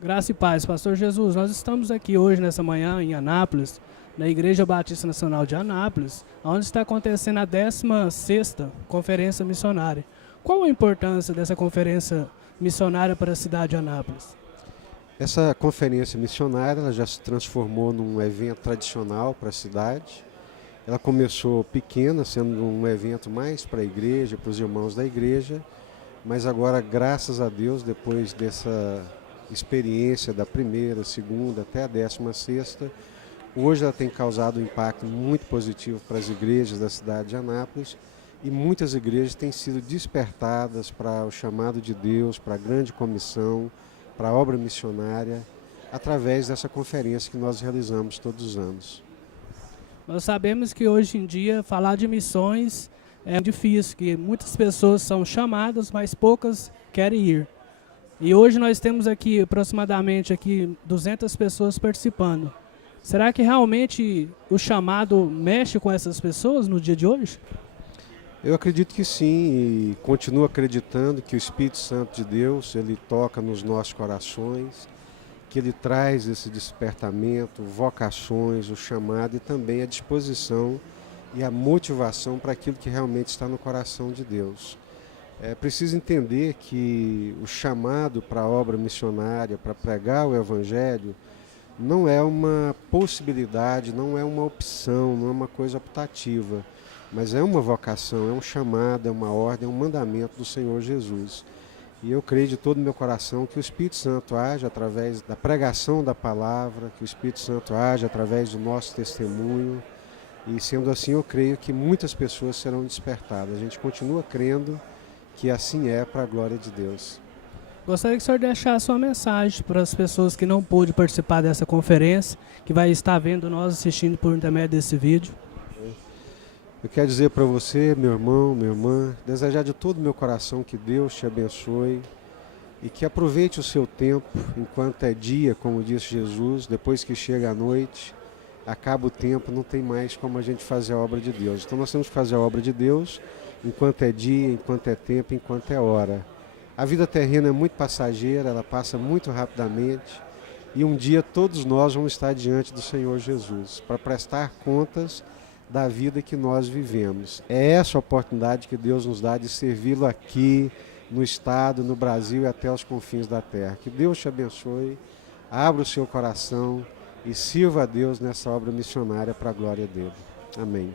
Graça e paz, Pastor Jesus, nós estamos aqui hoje, nessa manhã, em Anápolis, na Igreja Batista Nacional de Anápolis, onde está acontecendo a 16ª Conferência Missionária. Qual a importância dessa conferência missionária para a cidade de Anápolis? Essa conferência missionária ela já se transformou num evento tradicional para a cidade. Ela começou pequena, sendo um evento mais para a igreja, para os irmãos da igreja, mas agora, graças a Deus, depois dessa experiência da primeira, segunda até a 16ª, hoje ela tem causado um impacto muito positivo para as igrejas da cidade de Anápolis e muitas igrejas têm sido despertadas para o chamado de Deus, para a grande comissão, para a obra missionária, através dessa conferência que nós realizamos todos os anos. Nós sabemos que hoje em dia falar de missões é difícil, que muitas pessoas são chamadas, mas poucas querem ir. E hoje nós temos aqui aproximadamente 200 pessoas participando. Será que realmente o chamado mexe com essas pessoas no dia de hoje? Eu acredito que sim, e continuo acreditando que o Espírito Santo de Deus, ele toca nos nossos corações, que ele traz esse despertamento, vocações, o chamado e também a disposição e a motivação para aquilo que realmente está no coração de Deus. É preciso entender que o chamado para a obra missionária, para pregar o Evangelho, não é uma possibilidade, não é uma opção, não é uma coisa optativa, mas é uma vocação, é um chamado, é uma ordem, é um mandamento do Senhor Jesus. E eu creio de todo o meu coração que o Espírito Santo age através da pregação da palavra, que o Espírito Santo age através do nosso testemunho. E sendo assim, eu creio que muitas pessoas serão despertadas. A gente continua crendo que assim é para a glória de Deus. Gostaria que o senhor deixasse a sua mensagem para as pessoas que não pôde participar dessa conferência, que vai estar vendo nós assistindo por intermédio desse vídeo. Eu quero dizer para você, meu irmão, minha irmã, desejar de todo o meu coração que Deus te abençoe e que aproveite o seu tempo enquanto é dia, como disse Jesus, depois que chega a noite, acaba o tempo, não tem mais como a gente fazer a obra de Deus. Então nós temos que fazer a obra de Deus enquanto é dia, enquanto é tempo, enquanto é hora. A vida terrena é muito passageira, ela passa muito rapidamente e um dia todos nós vamos estar diante do Senhor Jesus para prestar contas da vida que nós vivemos. É essa a oportunidade que Deus nos dá de servi-lo aqui, no estado, no Brasil e até os confins da terra. Que Deus te abençoe, abra o seu coração e sirva a Deus nessa obra missionária para a glória dele. Amém.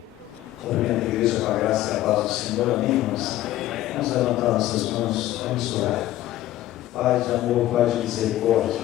Amém, igreja, com a graça e a paz do Senhor, amém, irmãos? Vamos levantar nossas mãos, vamos orar. Pai de amor, Pai de misericórdia,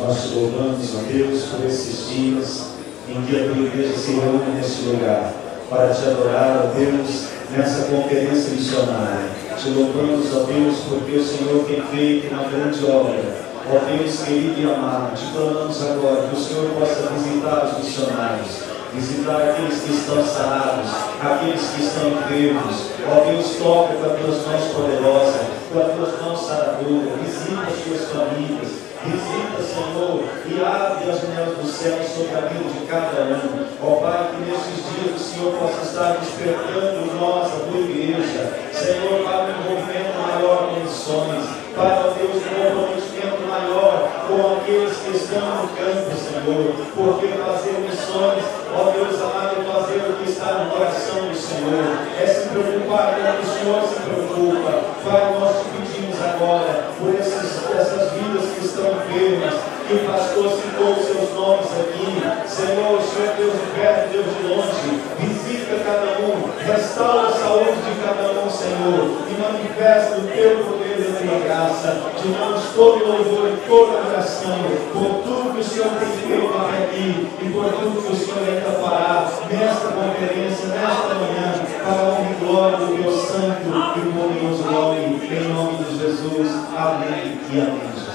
nós te louvamos, ó Deus, por esses dias em que a tua igreja se reúne neste lugar para te adorar, ó Deus, nessa conferência missionária. Te louvamos, ó Deus, porque o Senhor tem feito uma grande obra. Ó Deus querido e amado, te clamamos agora que o Senhor possa visitar os missionários, visitar aqueles que estão sarados, aqueles que estão enfermos. Ó Deus, toca com as tuas mãos poderosas, com as tuas mãos saradoras, visita as tuas famílias, visita, Senhor, e abre as janelas do céu sobre a vida de cada um. Ó Pai, que nesses dias o Senhor possa estar despertando nós, a tua igreja, Senhor, para um envolvimento maior com missões, para, ó Deus, um comprometimento maior com aqueles que estão no campo, Senhor, porque fazer missões, ó Deus amado, é fazer o que está no coração do Senhor, é se preocupar com o que o Senhor se preocupa. Pai, nós te pedimos agora por essas vidas que estão enfermas, que o pastor citou os seus nomes aqui. Senhor, o Senhor é Deus de perto, Deus de longe, visita cada um, restaura a saúde de cada um, Senhor, e manifesta o teu poder e a tua graça. Te damos todo louvor e toda adoração por tudo que o Senhor tem feito até aqui e por tudo que o Senhor ainda fará nesta conferência, nesta manhã, para a honra e glória do Deus Santo e glorioso nome, em nome de Jesus. Amém e amém, Jesus.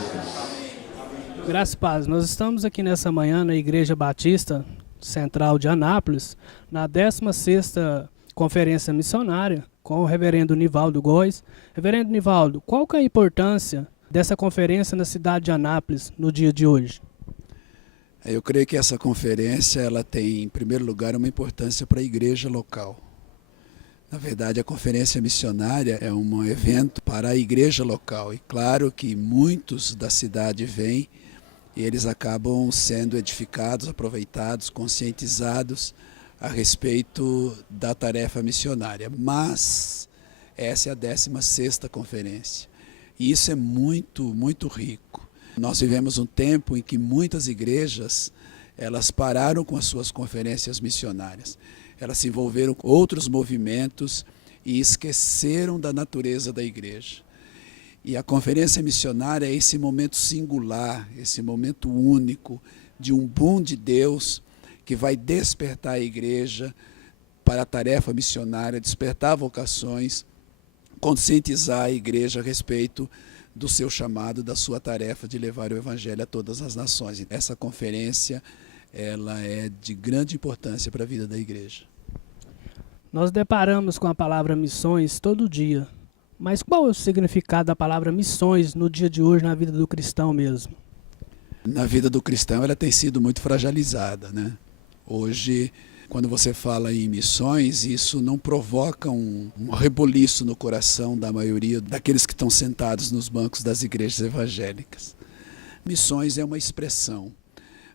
Graças e paz. Nós estamos aqui nessa manhã na Igreja Batista Central de Anápolis, na 16ª Conferência Missionária, com o reverendo Nivaldo Góes. Reverendo Nivaldo, qual que é a importância dessa conferência na cidade de Anápolis no dia de hoje? Eu creio que essa conferência ela tem, em primeiro lugar, uma importância para a igreja local. Na verdade, a conferência missionária é um evento para a igreja local. E claro que muitos da cidade vêm e eles acabam sendo edificados, aproveitados, conscientizados a respeito da tarefa missionária. Mas essa é a 16ª conferência. E isso é muito, muito rico. Nós vivemos um tempo em que muitas igrejas elas pararam com as suas conferências missionárias. Elas se envolveram com outros movimentos e esqueceram da natureza da igreja. E a conferência missionária é esse momento singular, esse momento único de um boom de Deus que vai despertar a igreja para a tarefa missionária, despertar vocações, conscientizar a igreja a respeito do seu chamado, da sua tarefa de levar o evangelho a todas as nações. Essa conferência ela é de grande importância para a vida da igreja. Nós deparamos com a palavra missões todo dia, mas qual é o significado da palavra missões no dia de hoje na vida do cristão mesmo? Na vida do cristão ela tem sido muito fragilizada, né? Hoje, quando você fala em missões, isso não provoca um reboliço no coração da maioria daqueles que estão sentados nos bancos das igrejas evangélicas. Missões é uma expressão,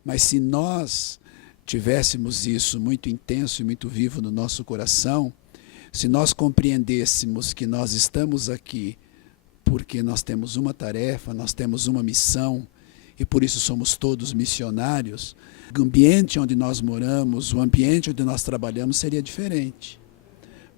mas se nós tivéssemos isso muito intenso e muito vivo no nosso coração, se nós compreendêssemos que nós estamos aqui porque nós temos uma tarefa, nós temos uma missão e por isso somos todos missionários, o ambiente onde nós moramos, o ambiente onde nós trabalhamos seria diferente.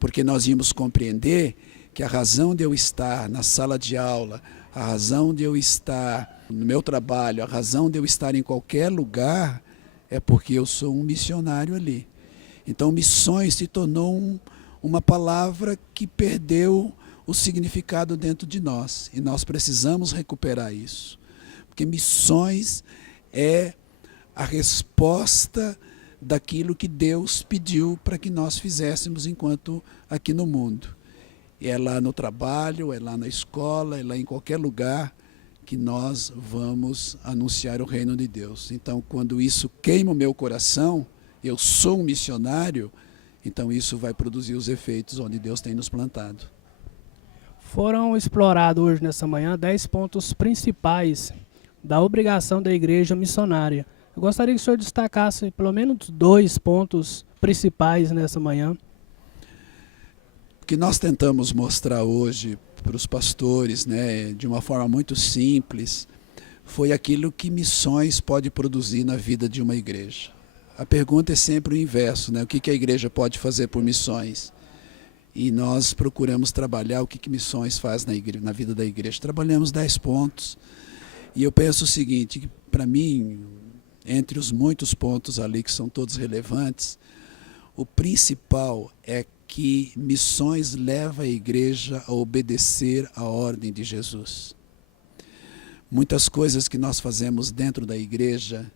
Porque nós íamos compreender que a razão de eu estar na sala de aula, a razão de eu estar no meu trabalho, a razão de eu estar em qualquer lugar é porque eu sou um missionário ali. Então, missões se tornou uma palavra que perdeu o significado dentro de nós. E nós precisamos recuperar isso. Porque missões é a resposta daquilo que Deus pediu para que nós fizéssemos enquanto aqui no mundo. E é lá no trabalho, é lá na escola, é lá em qualquer lugar que nós vamos anunciar o reino de Deus. Então, quando isso queima o meu coração, eu sou um missionário, então isso vai produzir os efeitos onde Deus tem nos plantado. Foram explorados hoje nessa manhã 10 pontos principais da obrigação da igreja missionária. Eu gostaria que o senhor destacasse pelo menos 2 pontos principais nessa manhã. O que nós tentamos mostrar hoje para os pastores, né, de uma forma muito simples, foi aquilo que missões pode produzir na vida de uma igreja. A pergunta é sempre o inverso, né? O que a igreja pode fazer por missões? E nós procuramos trabalhar o que missões faz na vida da igreja. Trabalhamos 10 pontos. E eu penso o seguinte, que para mim, entre os muitos pontos ali que são todos relevantes, o principal é que missões leva a igreja a obedecer à ordem de Jesus. Muitas coisas que nós fazemos dentro da igreja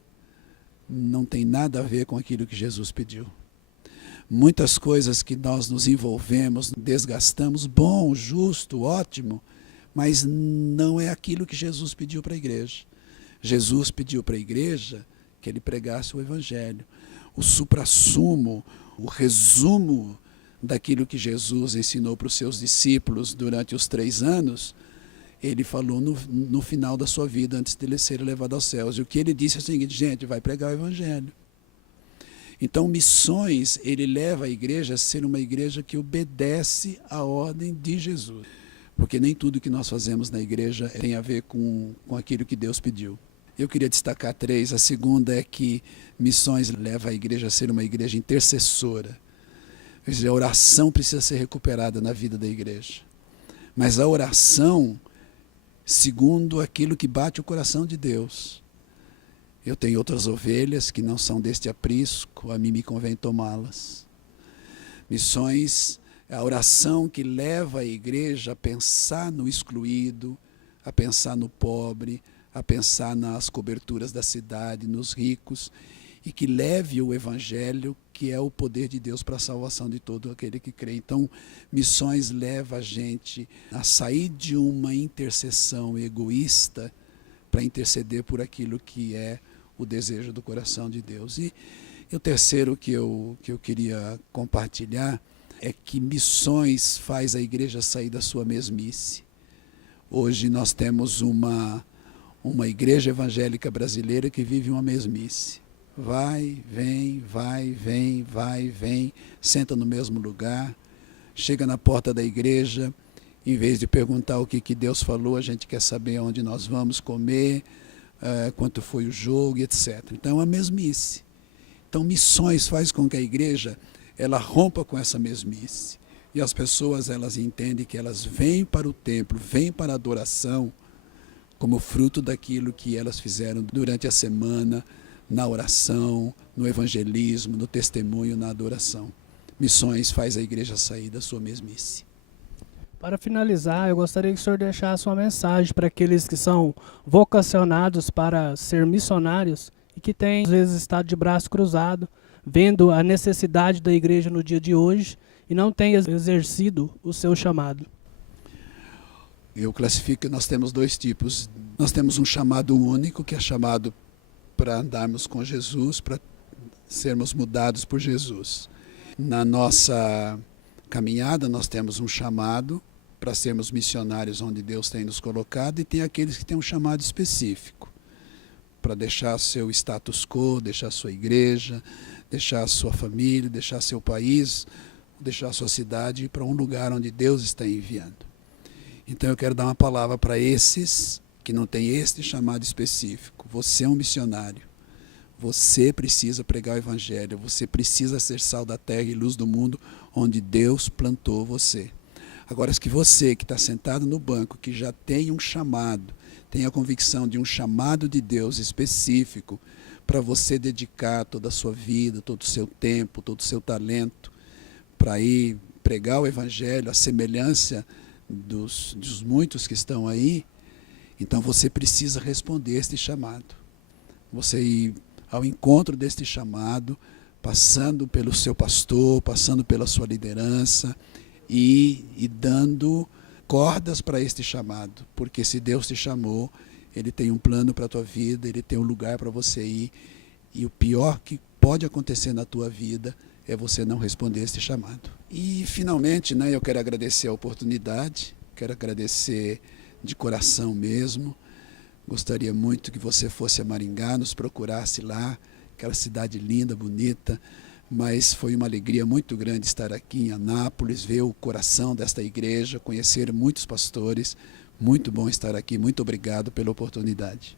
não tem nada a ver com aquilo que Jesus pediu. Muitas coisas que nós nos envolvemos, desgastamos, bom, justo, ótimo, mas não é aquilo que Jesus pediu para a igreja. Jesus pediu para a igreja que ele pregasse o evangelho. O suprassumo, o resumo daquilo que Jesus ensinou para os seus discípulos durante os 3 anos, ele falou no final da sua vida, antes de ele ser levado aos céus. E o que ele disse é o seguinte, gente, vai pregar o evangelho. Então, missões, ele leva a igreja a ser uma igreja que obedece à ordem de Jesus. Porque nem tudo que nós fazemos na igreja tem a ver com aquilo que Deus pediu. Eu queria destacar 3. A segunda é que missões leva a igreja a ser uma igreja intercessora. Quer dizer, a oração precisa ser recuperada na vida da igreja. Mas a oração, segundo aquilo que bate o coração de Deus. Eu tenho outras ovelhas que não são deste aprisco, a mim me convém tomá-las. Missões é a oração que leva a igreja a pensar no excluído, a pensar no pobre, a pensar nas coberturas da cidade, nos ricos, e que leve o evangelho, que é o poder de Deus para a salvação de todo aquele que crê. Então, missões leva a gente a sair de uma intercessão egoísta para interceder por aquilo que é o desejo do coração de Deus. E o terceiro que eu queria compartilhar é que missões faz a igreja sair da sua mesmice. Hoje nós temos uma igreja evangélica brasileira que vive uma mesmice. Vai, vem, senta no mesmo lugar, chega na porta da igreja, em vez de perguntar o que Deus falou, a gente quer saber onde nós vamos comer, quanto foi o jogo, etc. Então é uma mesmice. Então missões faz com que a igreja ela rompa com essa mesmice. E as pessoas elas entendem que elas vêm para o templo, vêm para a adoração, como fruto daquilo que elas fizeram durante a semana, na oração, no evangelismo, no testemunho, na adoração. Missões faz a igreja sair da sua mesmice. Para finalizar, eu gostaria que o senhor deixasse uma mensagem para aqueles que são vocacionados para ser missionários e que têm, às vezes, estado de braço cruzado, vendo a necessidade da igreja no dia de hoje e não têm exercido o seu chamado. Eu classifico que nós temos dois tipos. Nós temos um chamado único, que é chamado para andarmos com Jesus, para sermos mudados por Jesus. Na nossa caminhada, nós temos um chamado para sermos missionários onde Deus tem nos colocado, e tem aqueles que têm um chamado específico para deixar seu status quo, deixar sua igreja, deixar sua família, deixar seu país, deixar sua cidade e ir para um lugar onde Deus está enviando. Então eu quero dar uma palavra para esses que não têm este chamado específico. Você é um missionário. Você precisa pregar o evangelho. Você precisa ser sal da terra e luz do mundo onde Deus plantou você. Agora, que você que está sentado no banco, que já tem um chamado, tem a convicção de um chamado de Deus específico para você dedicar toda a sua vida, todo o seu tempo, todo o seu talento para ir pregar o evangelho, a semelhança dos muitos que estão aí, então você precisa responder este chamado. Você ir ao encontro deste chamado, passando pelo seu pastor, passando pela sua liderança e dando cordas para este chamado. Porque se Deus te chamou, Ele tem um plano para a tua vida, Ele tem um lugar para você ir. E o pior que pode acontecer na tua vida é você não responder este chamado. E finalmente, eu quero agradecer a oportunidade, quero agradecer de coração mesmo. Gostaria muito que você fosse a Maringá, nos procurasse lá, aquela cidade linda, bonita, mas foi uma alegria muito grande estar aqui em Anápolis, ver o coração desta igreja, conhecer muitos pastores. Muito bom estar aqui, muito obrigado pela oportunidade.